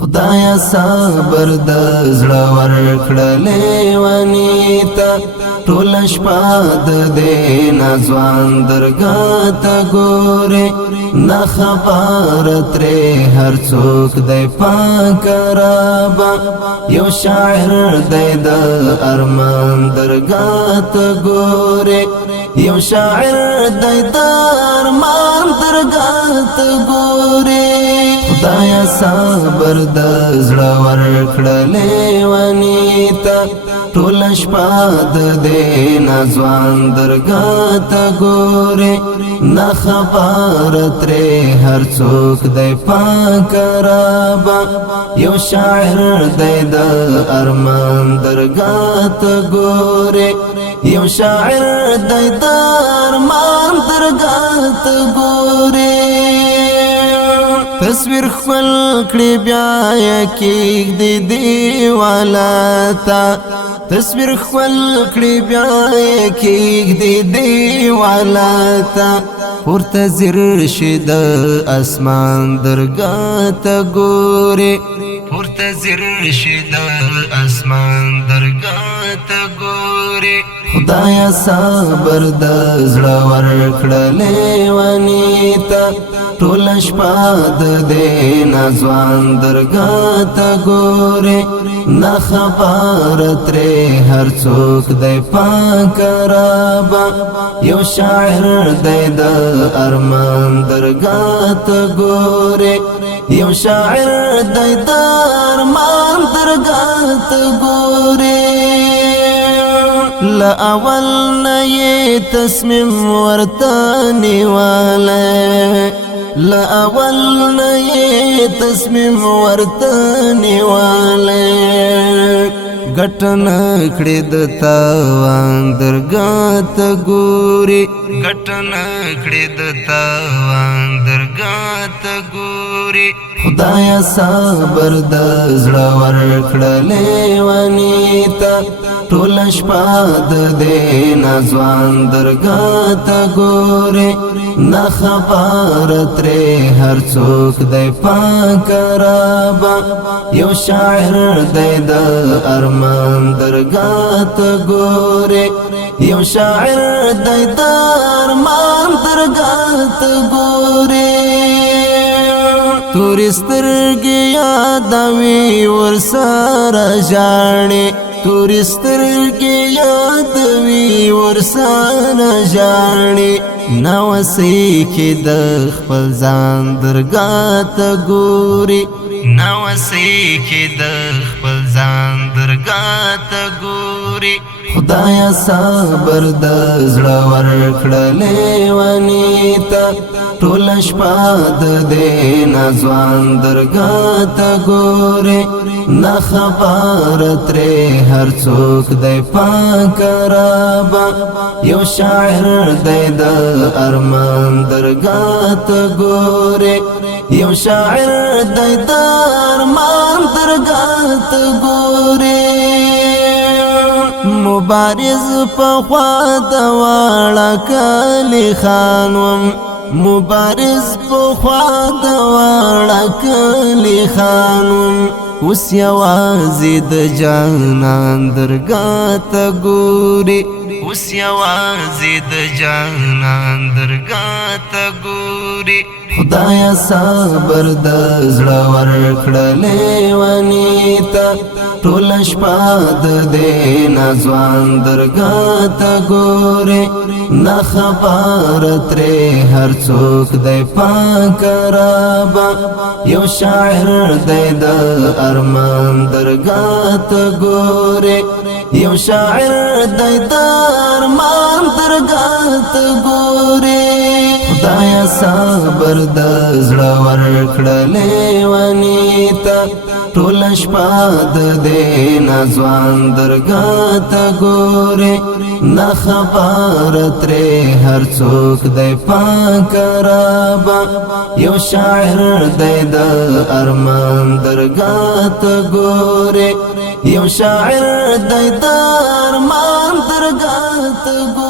خدایا صبر د زړه ورکړلې ونی ته ټول شپه د دې نازوان درګاه ته ګورې نه خبر ترې هر څوک دی پاک رابه یو شاعر دی د ارمان درګاه ته ګورې یو شاعر دی د ارمان درګاه ته ګورې خدایا صبر د زړه ورکړلې ونی ته ټول شپه د دې نازوان درګاه ته ګورې نه خبر ترې هر څوک دی پاک رابه یو شاعر دی د ارمان درګاه ته ګورې یو شاعر دی د ارمان درګاه ته ګورې تصویر خپل کړي بیا کېږدي دیواله ته تصویر خپل کړي بیا کېږدي دیواله ته پورته ځیر شي د اسمان درګاه ته ګورې پورته ځیر شي د اسمان درګاه ته ګورې خدایا صبر د زړه ورکړلې ونی ته ټول شپه د دې نازوان درګاه ته ګورې نه خبر ترې هر څوک دی پاک رابه یو شاعر دی د ارمان درګاه ته ګورې یو شاعر دی د ارمان درګاه ته ګورې لا اول نه یې تصمیم ورته نیولی لا اول نه یې تصمیم ورته نیولی ګټنه کړې د تاوان درګاه ته ګورې ګټنه کړې د تاوان درګاه ته ګورې خدایا صبر د زړه ورکړلې ونی ته ټول شپه د دې نازوان درګاه ته ګورې نه خبر ترې هر څوک دی پاک رابه یو شاعر دی د ارمان درګاه ته ګورې یو شاعر دی د ارمان درګاه ته ګورې تورې سترګې یادوي ورسره ژاړې تورې سترګې یادوي ورسره ژاړې ناوسۍ کې د خپل ځان درګاه ته ګورې ناوسۍ کې د خپل ځان درګاه ته ګورې خدایا صبر د زړه ورکړلې ونی ته ټول شپه د دې نازوان درګاه ته ګورې نه خبر ترې هر څوک دی پاک رابه یو شاعر دی د ارمان درګاه ته ګورې یو شاعر دی د ارمان درګاه ته ګورې مبارز په خوا د واړه کلی خان وم مبارز په خوا د واړه کلی خان وم اوس یوازې د جانان درګاه ته ګورې اوس یوازې د جانان درګاه ته ګورې خدایا صبر د زړه ورکړلې ونی ته ټول شپه د دې نازوان درګاه ته ګورې نه خبر ترې هر څوک دی پاک رابه یو شاعر دی د ارمان درګاه ته ګورې یو شاعر دی د ارمان درګاه ته ګورې خدایا صبر د زړه ورکړلې ونی ته ټول شپه د دې نازوان درګاه ته ګورې نه خبر ترې هر څوک دی پاک رابه یو شاعر دی د ارمان درګاه ته ګورې یو شاعر دی د ارمان درګاه ته ګورې